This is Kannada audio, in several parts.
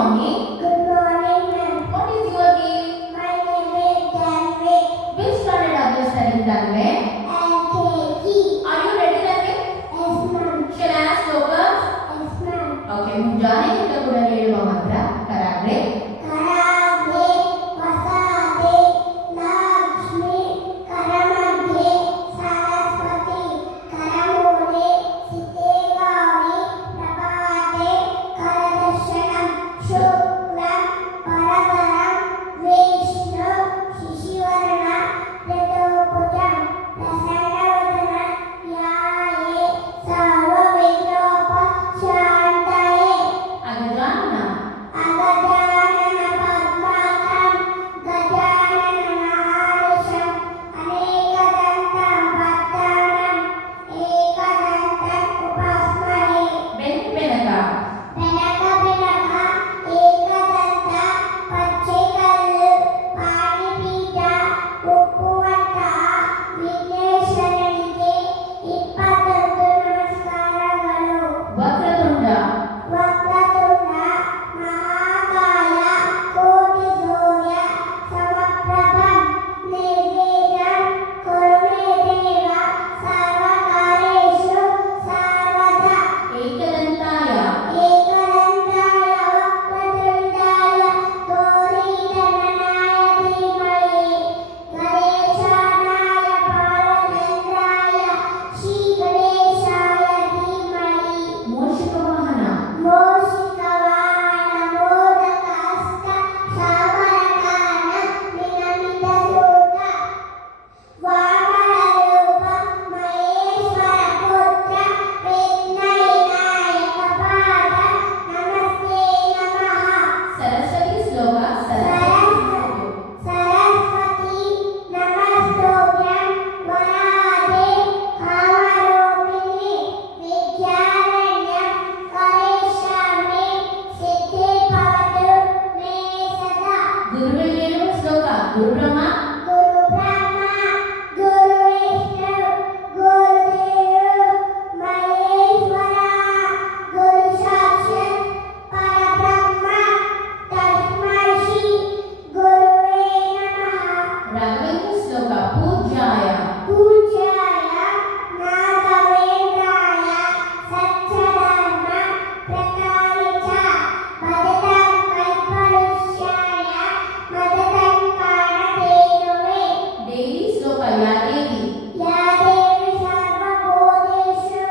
morning. Good morning, ma'am. What is your name? My name is Danvik. Which standard are you studying, Danvik? LKG. Are you ready, Danvik? Yes, ma'am. Shall I ask slokas? Yes, ma'am. Okay, ಮುಂಜಾನೆಯಿಂದ ಕೂಡ ಹೇಳುವ ಮಂತ್ರ ಕರಾಗ್ರೆ. ಕರಾಗ್ರೆ ವಸಾದೆ ಲಕ್ಷ್ಮಿ ಕರಮಧ್ಯೆ ಸರಸ್ವತಿ ಕರಮೂಲೆ ಸಿತೇಗಾರಿ ಪ್ರಭಾತೆ ಕರದರ್ಶನಂ ಶುಕ್ಲಂ ಪರದರಂ ವಿಷ್ಣು ಶಿಶಿವರ್ಣ ಪ್ರತೋಪುಜಂ ಪ್ರಸನ್ನವದನ ಧ್ಯಾಯೇ ಸರ್ವವಿಘ್ನೋಪಶಾಂತಯೇ. ಅಗಜಾನನ ಅಗಜಾನನ ಪದ್ಮಾಕಂ ಗಜಾನನ ಮಹಾರ್ಷಂ ಅನೇಕದಂತಂ ಭಕ್ತಾನಾಂ ಏಕದಂತಂ ಉಪಾಸ್ಮಹೇ. ಬೆನ್ನು ಬೆನಕ ಬೆನಕ ಬೆನಕ ಏಕದಂತ ಪಚ್ಚೆಕಲ್ಲು ಪಾಣಿಪೀಠ ಉಪ್ಪುವಂತಹ ವಿಘ್ನೇಶ್ವರನಿಗೆ 21 ನಮಸ್ಕಾರಗಳು. ವಕ್ರತುಂಡ ವಕ್ರತುಂಡ ಮಹಾಕಾಯ ಕೋಟಿ ಸೂರ್ಯ ಸಮಪ್ರಭಂ ನಿರ್ವಿಘ್ನಂ ಕುರು ಮೇ ದೇವ ಸರ್ವಕಾರ್ಯೇಷು ಸರ್ವದಾ. ಏಕದಂತಾಯ ಏಕದಂತಾಯ ವಕ್ರತುಂಡಾಯ ಗೌರೀತನಯಾಯ ಧೀಮಹಿ ಗಣೇಶಾನಾಯ ಬಾಲಚಂದ್ರಾಯ ಶ್ರೀ ಗಣೇಶಾಯ ಧೀಮಹಿ. ಮೂಷಿಕ ವಾಹನ ಮೋಷಿಕವಾಹನ ಮೋದಕಹಸ್ತ ಶಾಮರಕಾನ ವಿನಮಿತಸೂತ ವಾಮನರೂಪ ಮಹೇಶ್ವರ ಪುತ್ರ ವಿಘ್ನವಿನಾಯಕ ಪಾದ ನಮಸ್ತೆ ನಮಃ. ಸರಸ್ವತಿ ಶ್ಲೋಕ ಸರಸ್ವತಿ ನಮಸ್ತೋಭ್ಯಂ ವರಾದೆ ಕಾಮರೂಪಿಣಿ ವಿದ್ಯಾರಣ್ಯಂ ಕರಿಷ್ಯಾಮಿ ಸಿದ್ಧಿ ಭವತು ಮೇ ಸದಾ. ಗುರುಗಳು ಹೇಳುವ ಶ್ಲೋಕ ಗುರು ಬ್ರಹ್ಮ ಗುರು ಬ್ರಹ್ಮ ಗುರು ವಿಷ್ಣು ಗುರುದೇವ ಮಹೇಶ್ವರ ಗುರು ಸಾಕ್ಷಾತ್ ಪರಬ್ರಹ್ಮ ತಸ್ಮೈ ಶ್ರೀ ಗುರುವೇ ನಮಃ. ರಾಘವೇಂದ್ರ ಶ್ಲೋಕ ಪೂಜ್ಯಾಯ ಪೂಜ್ಯಾಯ ನಾಗವೇಂದ್ರಾಯ ಸತ್ಯಧರ್ಮ ಪ್ರಕಾರಿಚ ಭಜತಾಂ ಕಲ್ಪವೃಕ್ಷಾಯ ಮದತಾಂ ಕಾರಣಧೇನವೇ. ದೇವಿ ಶ್ಲೋಕ ಯಾ ದೇವಿ ಯಾ ದೇವಿ ಸರ್ವಭೂತೇಷು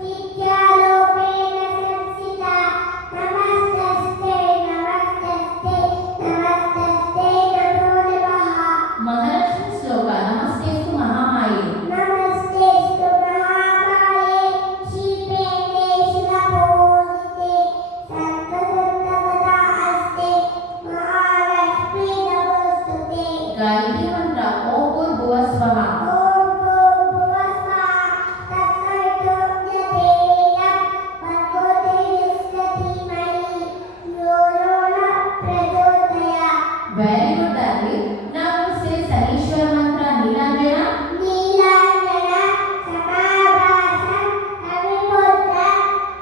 ವಿದ್ಯಾರೂಪೇಣ ಸಂಸ್ಥಿತಾ ನಮಸ್ತಸ್ತೆ ನಮಸ್ತಸ್ತೆ ನಮಸ್ತಸ್ತೆ ನಮೋ ನಮಃ. ಮಹಾಲಕ್ಷ್ಮಿ ಶ್ಲೋಕ ನಮಸ್ತೆಸ್ತು ಮಹಾಮಾಯೆ ನಮಸ್ತೆಸ್ತು ಮಹಾಮಾಯೆ ಶ್ರೀಪೇಂದ್ರೇ ಶಿವಪೂಜಿತೆ ಸರ್ವಸತ್ತಗದಾಹಸ್ತೆ ಮಹಾಲಕ್ಷ್ಮೀ ನಮೋಸ್ತುತೆ. ಗಾಯತ್ರಿ ಮಂತ್ರ ಓಂ ಭೂರ್ಭುವ ಸ್ವಃ ಓಂ ಭೂರ್ಭುವಃ ಸ್ವಃ ತತ್ಸವಿತುರ್ವರೆಣ್ಯಂ ಭರ್ಗೋ ದೇವಸ್ಯ ಧೀಮಹಿ ಯೋ ಯೋ ನ ಪ್ರಚೋದಯಾತ್. ವೆರಿ ಗುಡ್ ದಾರಿ. ನಾವು ಸೇ ಶನೀಶ್ವರ ಮಂತ್ರ ನೀಲಾಂಜನ ನೀಲಾಂಜನ ಸಮಾಭಾಸಂ ರವಿಪುತ್ರಂ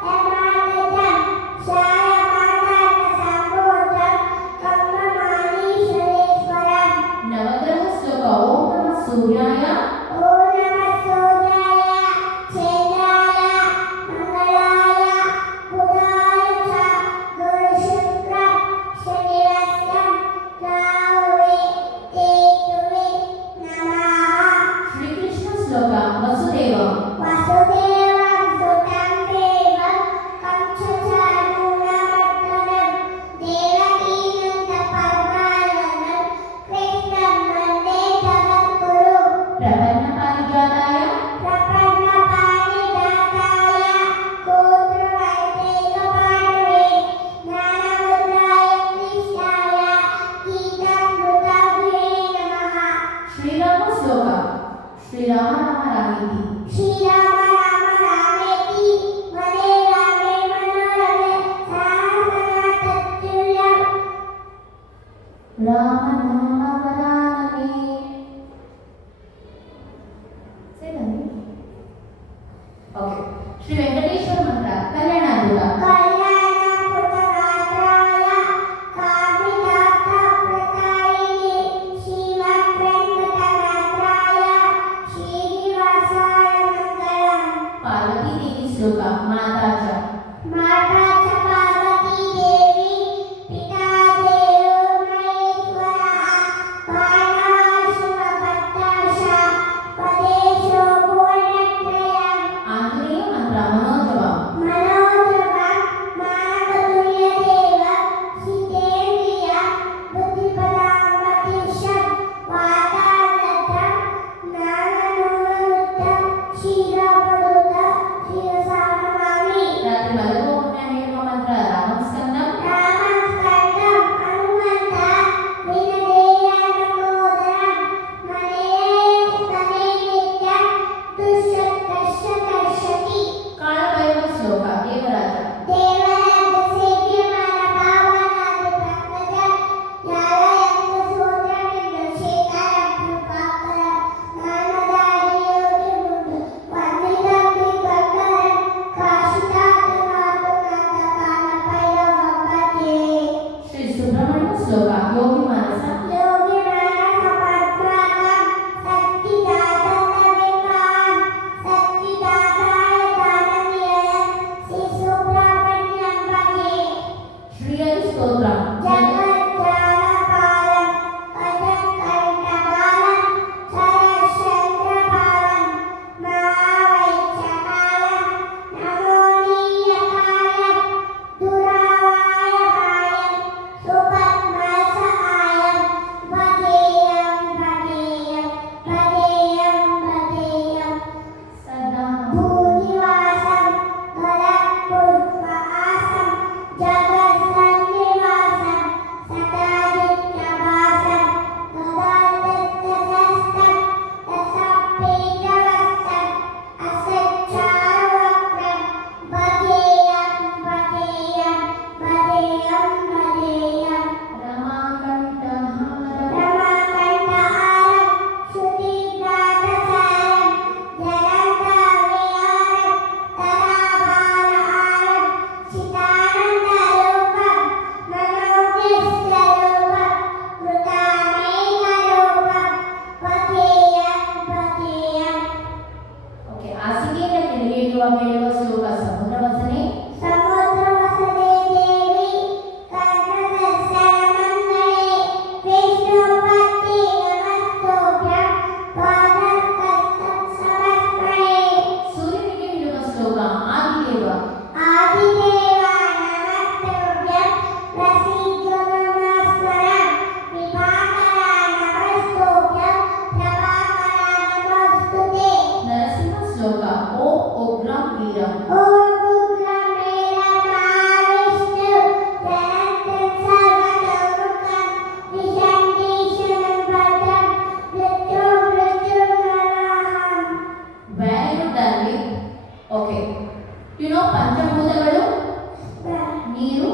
ಯಮಾಗಜಂ ಛಾಯಮಾನಾಥ ಸಂಭೂತಂ ಕರ್ಮಮಾನೀಶ್ವರೇಶ್ವರಂ. ನವಗ್ರಹ ಶ್ಲೋಕ ಓಂ ನಮಃ ಸೂರ್ಯಾಯ ಓಂ ನಮಃ ಸೂರ್ಯಾಯ ಚಂದ್ರಾಯ ಮಂಗಳಾಯ ಬುಧಾಯ ಚ ಗುರು ಶುಕ್ರ ಶನಿರಸ್ಯಂ ರಾಹುವೇ ಕೇತುವೇ ನಮಃ. ಶ್ರೀಕೃಷ್ಣ ಶ್ಲೋಕ ವಸುದೇವ ವಸುದೇವಂ ಸುತಂ ದೇವಂ ಕಂಸಚಾನೂರಮರ್ದನಂ ದೇವಕೀನಂದ ಪರಮಾನಂದಂ ಕೃಷ್ಣಂ ವಂದೇ ಜಗದ್ಗುರು. ಪ್ರಪನ್ನ ಪಾರಿಜಾತಾಯ ಪ್ರಪನ್ನ ಪಾರಿಜಾತಾಯ ಕೂತ್ರವೈತೇಕಪಾಣವೇ ಜ್ಞಾನಮುದ್ರಾಯ ಕೃಷ್ಣಾಯ ಗೀತಾಮೃತಾಭ್ಯೇ ನಮಃ. ಶ್ರೀರಾಮ ಶ್ಲೋಕ ಶ್ರೀರಾಮ ರಾಮ ರಾಮೇತಿ ಶ್ರೀರಾಮ ರಾಮ ರಾಮೇತಿ ವನೇ ರಾಮೇ ಮನೋರಮೆ ಸಹಸ್ರನಾಮ ತತ್ತುಲ್ಯಂ. ರಾಮ ನಾಮ ವರಾನನೆ. ಓಕೆ. ಶ್ರೀ ವೆಂಕಟೇಶ್ವರ ಮಂತ್ರ ಕಲ್ಯಾಣಾದ್ಭುತ ಕಲ್ಯಾಣಾದ್ಭುತಗಾತ್ರಾಯ ಮಾತಾಚ माता च पार्वती देवी पिता देवो महेश्वरः पाण्डवः शिवभक्ताः पदेशो भुवनत्रयम् ಆಂಜನೇಯ ಮಂತ್ರ ಮನೋಜವ मनोजवं मानवतुल्यदेव सितेन्द्रिय बुद्धिपदामतिशं वातावृतं ज्ञाननूनमुत्तं क्षीरवदुत शिरसानमामि ರಾತ್ರಿ ಮಲಗುವ ಮುನ್ನ ಹೇಳುವ ಮಂತ್ರ ರಾಮಸ್ಕಂದಂ रामस्कन्दं हनुमन्त विनदेयानमोदरं मने नित्यं दुष्यन्तस्य दर्शति ಕಾಳಭೈರವ ಶ್ಲೋಕ ದೇವರಾಜ ದೇವರಾಜ ಸೇವ್ಯಮಾನ ಪಾವನಾದಿ ಭಕ್ತಜ ಯಾರಯಂತ ಸೂತ್ರಮಿಂದು ಶೇಖರ ಕೃಪಾಕರ ಜ್ಞಾನದಾರಿ ಯೋಗಿ ಮುಂದು ವಂದಿತಂಬಿ ಗಂಗರಂ ಕಾಶಿತಾತು ಮಾತು ನಾಥ ಕಾಲ ಭೈರವಂಬಜೆ ಶ್ರೀ ಸುಬ್ರಹ್ಮಣ್ಯ ಶ್ಲೋಕ ಯೋಗಿ ಮಾನಸ ಯೋಗಿ ಮಾನಸ ಪದ್ಮಾಕಂ ಸಚ್ಚಿದಾನಂದ ವಿಗ್ರಹಂ ಸಚ್ಚಿದಾನಾಯ ದಾನನಿಲಯಂ ಶ್ರೀ ಸುಬ್ರಹ್ಮಣ್ಯಂ ಭಜೆ ಶ್ರೀಹರಿ ಸ್ತೋತ್ರ जगज्जालपालं अजकण्ठपालं शरश्चन्द्रपालं महावैच्छकालं नमोनीयकालं दुरावायमायं सुपद्मसहायं भजेयं भजेयं भजेयं भजेयं ಸದಾ भूनिवासं गलत्पुष्पहासं जगत्सन्निवासं सदादित्यवासं गदादत्तहस्तं रसपेटवस्तं असच्चारुवक्त्रं भजेयं भजेयं भजेयं भजेयं ರಮಾಕಂಠಹಾರ रमाकण्ठहारं श्रुतिव्रातसारं जलन्तविहारं तराभारहारं चिदानन्दरूपं मनोज्ञस्वरूपं कृतामेकरूपं भजेयं भजेयं ಓಕೆ ಹಾಸಿಗೆಯಿಂದ ಕೆಳಗೆ ಇಳಿಯುವ ಹೇಳುವ ಶ್ಲೋಕ ಸಮುದ್ರ ವಸನೆ समुद्रवसने देवी कर्णदर्शनमङ्गले विष्णुपत्नी नमस्तोभ्यं पादकस्तत्समस्मरे ಸೂರ್ಯನಿಗೆ ಇಳುವ ಶ್ಲೋಕ ಆದಿದೇವ आदिदेव नमस्तोभ्यं प्रसीदनमस्मरं विभाकरा नमस्तोभ्यं प्रभाकरा नमस्तुते ನರಸಿಂಹ ಶ್ಲೋಕ ಓ ಉಗ್ರಂ ವೀರಂ ॐ उग्रं वीरं महाविष्णु जयन्तं सर्वतोमुखं विशन्तीशनं भद्रं मृत्युर्मृत्युर्मराहम् very good darling okay you know ಪಂಚಭೂತಗಳು ನೀರು